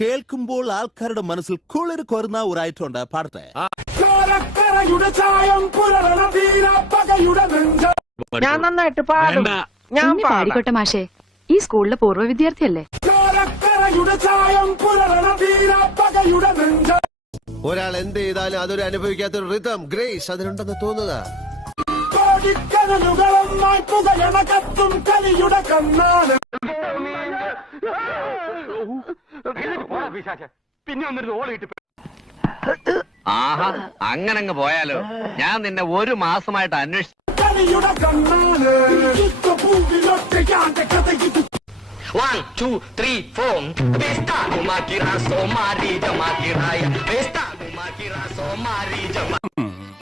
കേൾക്കുമ്പോൾ ആൾക്കാരുടെ മനസ്സിൽ കുളിര് കൊരുന്ന ഒരു ഐറ്റം ഉണ്ട്, പാടട്ടെ. ഞാൻ നന്നായിട്ട് പാടും. ഞാൻ പാടിക്കോട്ടെ മാഷേ, ഈ സ്കൂളിലെ പൂർവ്വ വിദ്യാർത്ഥിയല്ലേ. ഒരാൾ എന്ത് ചെയ്താലും അതൊരു അനുഭവിക്കാത്തൊരു റിതം, ഗ്രേസ് അതിനുണ്ടെന്ന് തോന്നുക. ആഹാ, അങ്ങനങ്ങ് പോയാലോ? ഞാൻ നിന്നെ ഒരു മാസമായിട്ട് അന്വേഷിച്ചു. 1, 2, 3, 4 Pesta kumakira somari jamakiraya Pesta kumakira somari jama.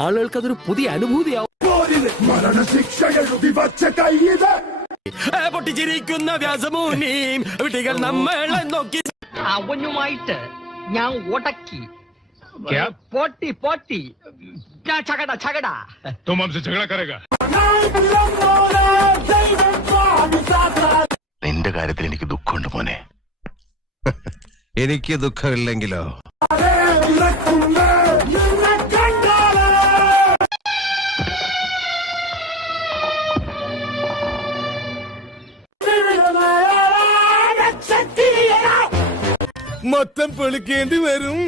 ആളുകൾക്ക് അതൊരു പുതിയ അനുഭൂതിയാവും. പൊട്ടിച്ചിരിക്കുന്ന വ്യാസമൂനിയും കുട്ടികൾ നമ്മളെ നോക്കി. അവനുമായിട്ട് ഞാൻ ഉടക്കി പോട്ടി പോട്ടി ചകട ചകട. तुम हमसे झगड़ा करेगा? നിന്റെ കാര്യത്തിൽ എനിക്ക് ദുഃഖമുണ്ട് മോനെ. എനിക്ക് ദുഃഖമില്ലെങ്കിലോ? മൊത്തം പൊളിക്കേണ്ടി വരും.